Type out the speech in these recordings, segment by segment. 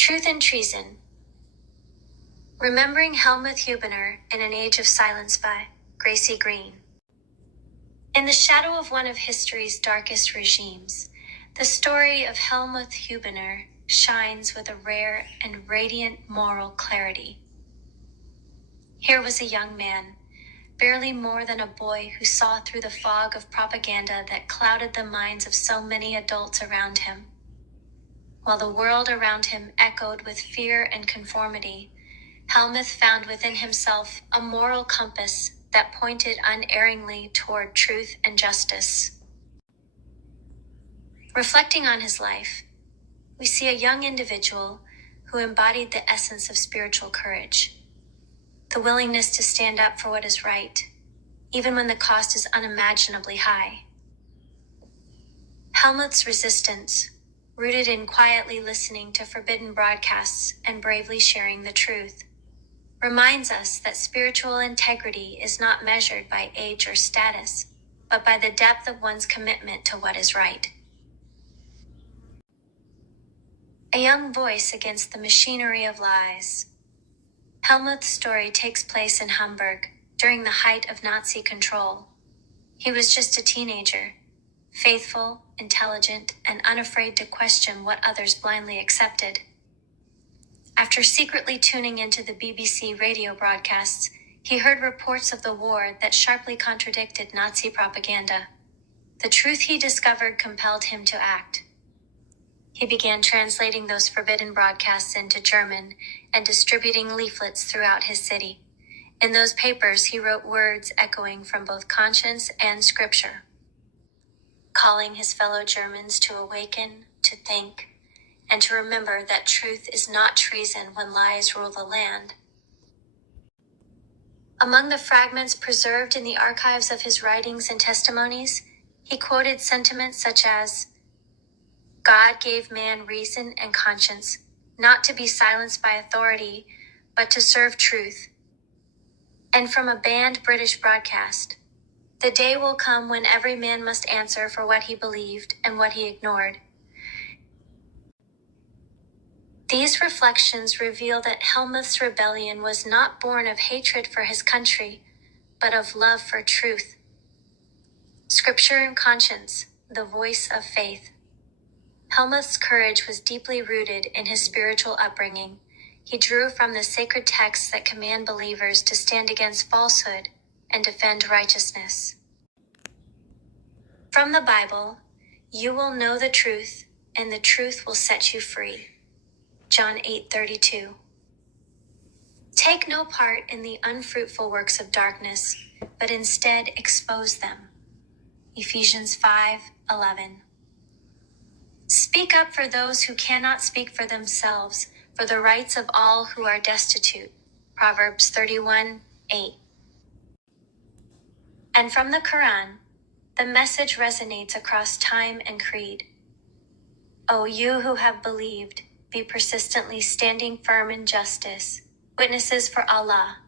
Truth and Treason. Remembering Helmuth Günther in an Age of Silence by Graycie Green. In the shadow of one of history's darkest regimes, the story of Helmuth Günther shines with a rare and radiant moral clarity. Here was a young man, barely more than a boy, who saw through the fog of propaganda that clouded the minds of so many adults around him. While the world around him echoed with fear and conformity, Helmuth found within himself a moral compass that pointed unerringly toward truth and justice. Reflecting on his life, we see a young individual who embodied the essence of spiritual courage, the willingness to stand up for what is right, even when the cost is unimaginably high. Helmuth's resistance, rooted in quietly listening to forbidden broadcasts and bravely sharing the truth, reminds us that spiritual integrity is not measured by age or status, but by the depth of one's commitment to what is right. A young voice against the machinery of lies. Helmuth's story takes place in Hamburg during the height of Nazi control. He was just a teenager, faithful, intelligent, and unafraid to question what others blindly accepted. After secretly tuning into the BBC radio broadcasts, he heard reports of the war that sharply contradicted Nazi propaganda. The truth he discovered compelled him to act. He began translating those forbidden broadcasts into German and distributing leaflets throughout his city. In those papers, he wrote words echoing from both conscience and scripture, calling his fellow Germans to awaken, to think, and to remember that truth is not treason when lies rule the land. Among the fragments preserved in the archives of his writings and testimonies, he quoted sentiments such as, "God gave man reason and conscience, not to be silenced by authority, but to serve truth." And from a banned British broadcast, "The day will come when every man must answer for what he believed and what he ignored." These reflections reveal that Helmuth's rebellion was not born of hatred for his country, but of love for truth. Scripture and conscience, the voice of faith. Helmuth's courage was deeply rooted in his spiritual upbringing. He drew from the sacred texts that command believers to stand against falsehood and defend righteousness. From the Bible, "You will know the truth, and the truth will set you free." John 8:32. Take no part in the unfruitful works of darkness, but instead expose them. Ephesians 5:11. Speak up for those who cannot speak for themselves, for the rights of all who are destitute. Proverbs 31:8. And from the Quran, the message resonates across time and creed. O you who have believed, be persistently standing firm in justice, witnesses for Allah,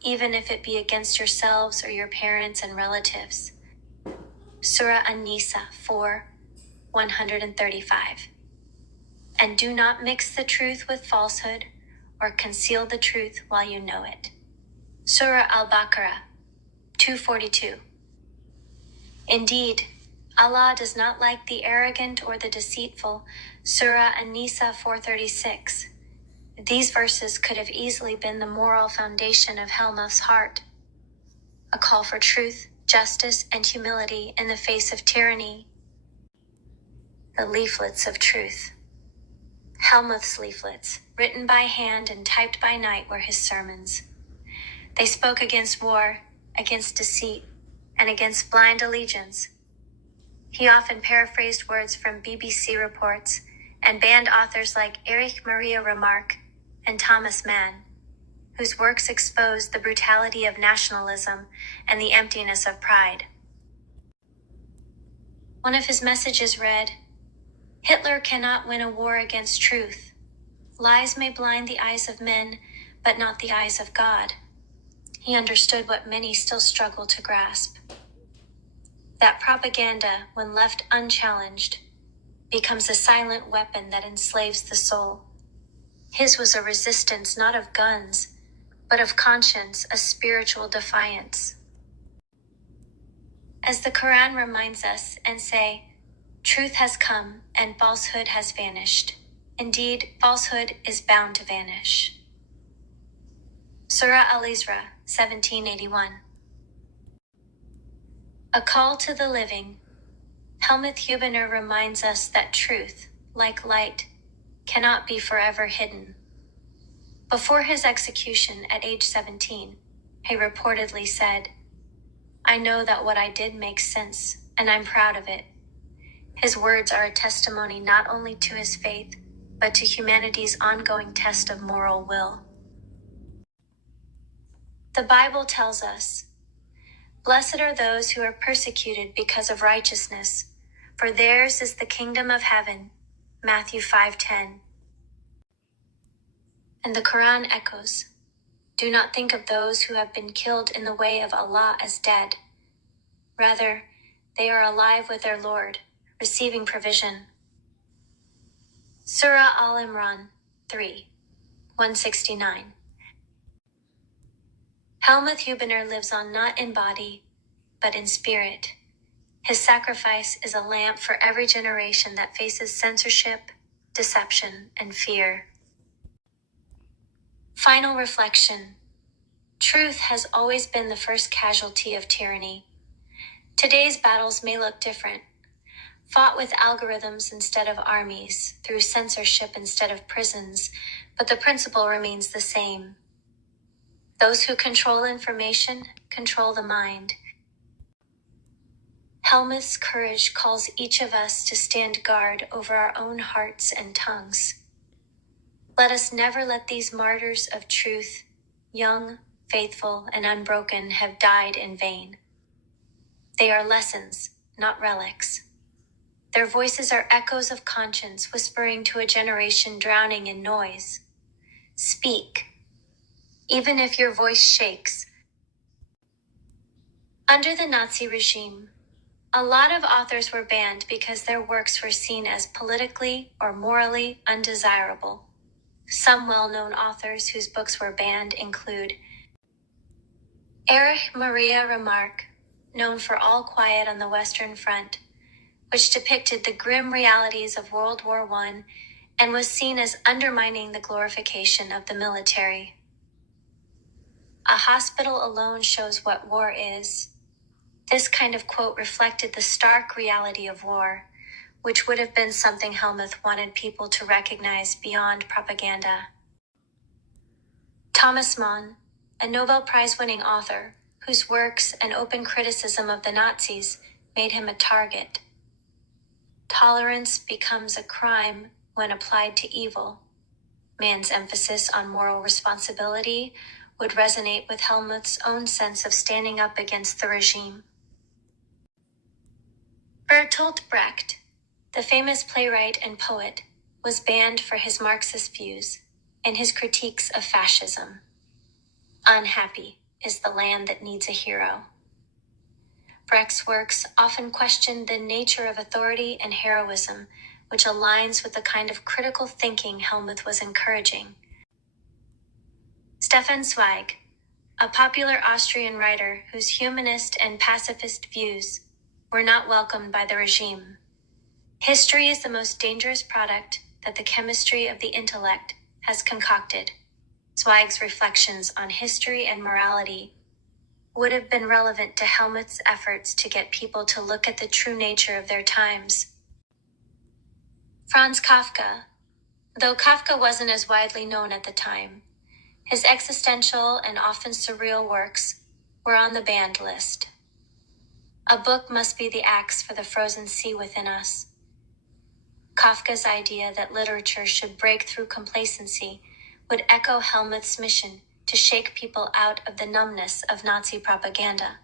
even if it be against yourselves or your parents and relatives. Surah An-Nisa 4:135. And do not mix the truth with falsehood, or conceal the truth while you know it. Surah Al-Baqarah 2:42. Indeed, Allah does not like the arrogant or the deceitful. Surah An-Nisa 4:36. These verses could have easily been the moral foundation of Helmuth's heart. A call for truth, justice, and humility in the face of tyranny. The leaflets of truth. Helmuth's leaflets, written by hand and typed by night, were his sermons. They spoke against war, against deceit, and against blind allegiance. He often paraphrased words from BBC reports and banned authors like Erich Maria Remarque and Thomas Mann, whose works exposed the brutality of nationalism and the emptiness of pride. One of his messages read, "Hitler cannot win a war against truth. Lies may blind the eyes of men, but not the eyes of God." He understood what many still struggle to grasp. That propaganda, when left unchallenged, becomes a silent weapon that enslaves the soul. His was a resistance not of guns, but of conscience, a spiritual defiance. As the Quran reminds us and say, truth has come and falsehood has vanished. Indeed, falsehood is bound to vanish. Surah Al-Isra, 1781. A call to the living. Helmuth Günther reminds us that truth, like light, cannot be forever hidden. Before his execution at age 17, he reportedly said, "I know that what I did makes sense, and I'm proud of it." His words are a testimony not only to his faith, but to humanity's ongoing test of moral will. The Bible tells us, "Blessed are those who are persecuted because of righteousness, for theirs is the kingdom of heaven." Matthew 5:10. And the Quran echoes, "Do not think of those who have been killed in the way of Allah as dead. Rather, they are alive with their Lord, receiving provision." Surah Al-Imran 3, 169. Helmuth Günther lives on not in body, but in spirit. His sacrifice is a lamp for every generation that faces censorship, deception, and fear. Final reflection. Truth has always been the first casualty of tyranny. Today's battles may look different, fought with algorithms instead of armies, through censorship instead of prisons, but the principle remains the same. Those who control information control the mind. Helmuth's courage calls each of us to stand guard over our own hearts and tongues. Let us never let these martyrs of truth, young, faithful, and unbroken, have died in vain. They are lessons, not relics. Their voices are echoes of conscience whispering to a generation drowning in noise. Speak, even if your voice shakes. Under the Nazi regime, a lot of authors were banned because their works were seen as politically or morally undesirable. Some well-known authors whose books were banned include Erich Maria Remarque, known for All Quiet on the Western Front, which depicted the grim realities of World War I and was seen as undermining the glorification of the military. A hospital alone shows what war is. This kind of quote reflected the stark reality of war, which would have been something Helmuth wanted people to recognize beyond propaganda. Thomas Mann, a Nobel Prize-winning author, whose works and open criticism of the Nazis made him a target. Tolerance becomes a crime when applied to evil. Man's emphasis on moral responsibility would resonate with Helmuth's own sense of standing up against the regime. Bertolt Brecht, the famous playwright and poet, was banned for his Marxist views and his critiques of fascism. Unhappy is the land that needs a hero. Brecht's works often questioned the nature of authority and heroism, which aligns with the kind of critical thinking Helmuth was encouraging. Stefan Zweig, a popular Austrian writer whose humanist and pacifist views were not welcomed by the regime. History is the most dangerous product that the chemistry of the intellect has concocted. Zweig's reflections on history and morality would have been relevant to Helmuth's efforts to get people to look at the true nature of their times. Franz Kafka, though Kafka wasn't as widely known at the time, his existential and often surreal works were on the banned list. A book must be the axe for the frozen sea within us. Kafka's idea that literature should break through complacency would echo Helmuth's mission to shake people out of the numbness of Nazi propaganda.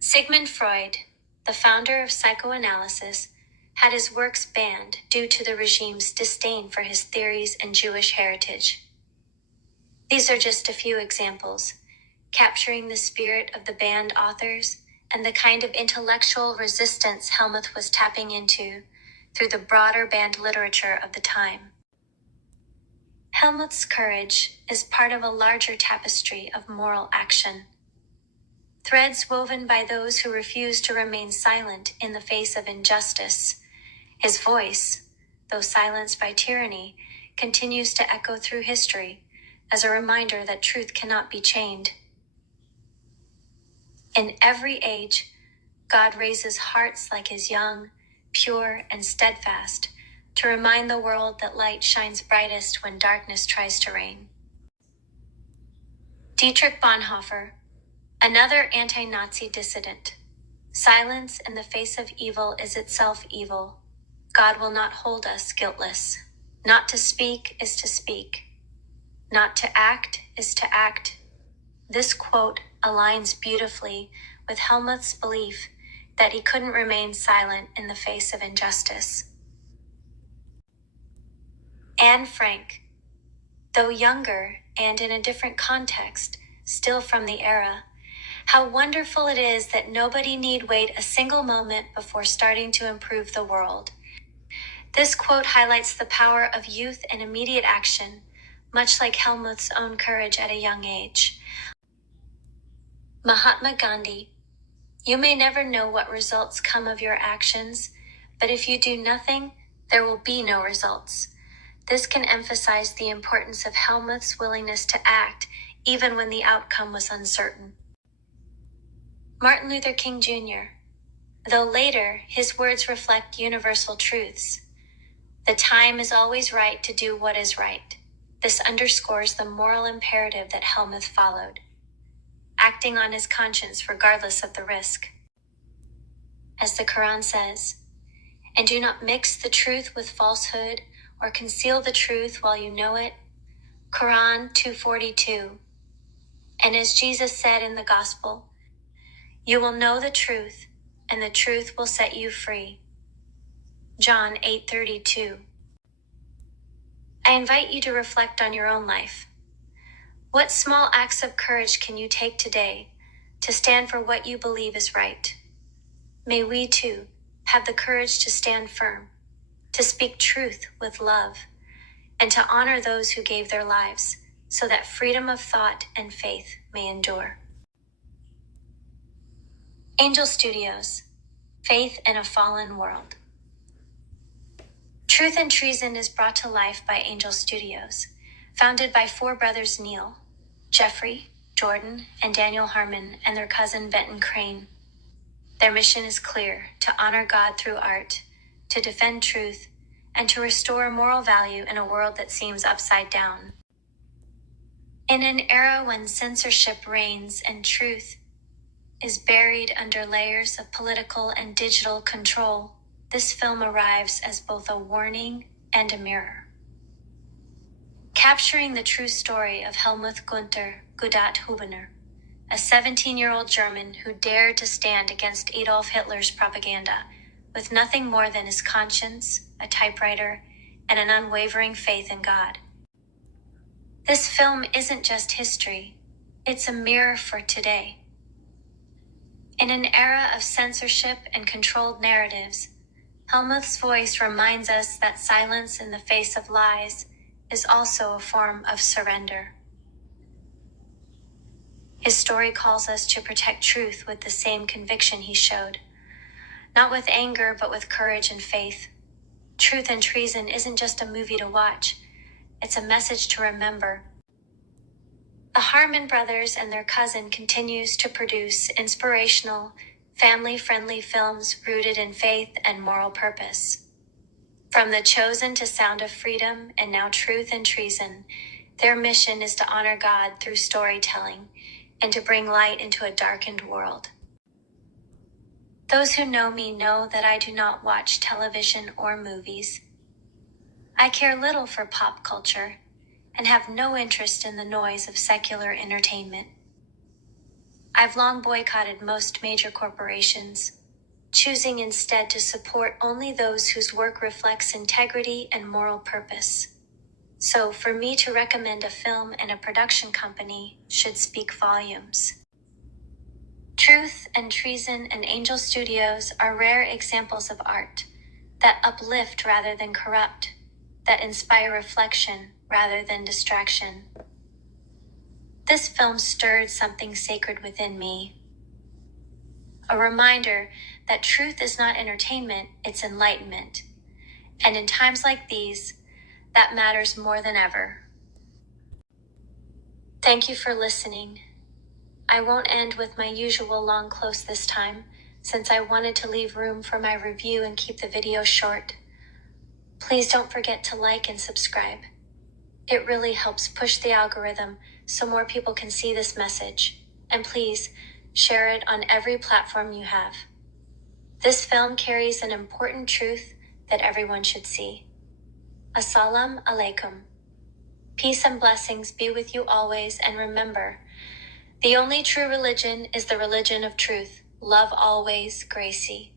Sigmund Freud, the founder of psychoanalysis, had his works banned due to the regime's disdain for his theories and Jewish heritage. These are just a few examples, capturing the spirit of the banned authors and the kind of intellectual resistance Helmuth was tapping into through the broader banned literature of the time. Helmuth's courage is part of a larger tapestry of moral action. Threads woven by those who refuse to remain silent in the face of injustice. His voice, though silenced by tyranny, continues to echo through history as a reminder that truth cannot be chained. In every age, God raises hearts like his young, pure, and steadfast to remind the world that light shines brightest when darkness tries to reign. Dietrich Bonhoeffer, another anti-Nazi dissident. Silence in the face of evil is itself evil. God will not hold us guiltless. Not to speak is to speak. Not to act is to act. This quote aligns beautifully with Helmuth's belief that he couldn't remain silent in the face of injustice. Anne Frank, though younger and in a different context, still from the era, how wonderful it is that nobody need wait a single moment before starting to improve the world. This quote highlights the power of youth and immediate action, much like Helmuth's own courage at a young age. Mahatma Gandhi, you may never know what results come of your actions, but if you do nothing, there will be no results. This can emphasize the importance of Helmuth's willingness to act even when the outcome was uncertain. Martin Luther King Jr., though later his words reflect universal truths. The time is always right to do what is right. This underscores the moral imperative that Helmuth followed, acting on his conscience regardless of the risk. As the Quran says, "And do not mix the truth with falsehood or conceal the truth while you know it." Quran 2:42. And as Jesus said in the Gospel, "You will know the truth, and the truth will set you free." John 8:32. I invite you to reflect on your own life. What small acts of courage can you take today to stand for what you believe is right? May we too have the courage to stand firm, to speak truth with love, and to honor those who gave their lives so that freedom of thought and faith may endure. Angel Studios, Faith in a Fallen World. Truth and Treason is brought to life by Angel Studios, founded by four brothers Neil, Jeffrey, Jordan, and Daniel Harmon, and their cousin Benton Crane. Their mission is clear: to honor God through art, to defend truth, and to restore moral value in a world that seems upside down. In an era when censorship reigns and truth is buried under layers of political and digital control, this film arrives as both a warning and a mirror. Capturing the true story of Helmuth Günther Guddat Hübener, a 17-year-old German who dared to stand against Adolf Hitler's propaganda with nothing more than his conscience, a typewriter, and an unwavering faith in God. This film isn't just history, it's a mirror for today. In an era of censorship and controlled narratives, Helmuth's voice reminds us that silence in the face of lies is also a form of surrender. His story calls us to protect truth with the same conviction he showed, not with anger, but with courage and faith. Truth and Treason isn't just a movie to watch, it's a message to remember. The Harmon brothers and their cousin continues to produce inspirational, family-friendly films rooted in faith and moral purpose. From The Chosen to Sound of Freedom and now Truth and Treason, their mission is to honor God through storytelling and to bring light into a darkened world. Those who know me know that I do not watch television or movies. I care little for pop culture and have no interest in the noise of secular entertainment. I've long boycotted most major corporations, choosing instead to support only those whose work reflects integrity and moral purpose. So for me to recommend a film and a production company should speak volumes. Truth and Treason and Angel Studios are rare examples of art that uplift rather than corrupt, that inspire reflection rather than distraction. This film stirred something sacred within me. A reminder that truth is not entertainment, it's enlightenment. And in times like these, that matters more than ever. Thank you for listening. I won't end with my usual long close this time, since I wanted to leave room for my review and keep the video short. Please don't forget to like and subscribe. It really helps push the algorithm so more people can see this message. And please, share it on every platform you have. This film carries an important truth that everyone should see. Assalamu alaikum. Peace and blessings be with you always, and remember, the only true religion is the religion of truth. Love always, Graycie.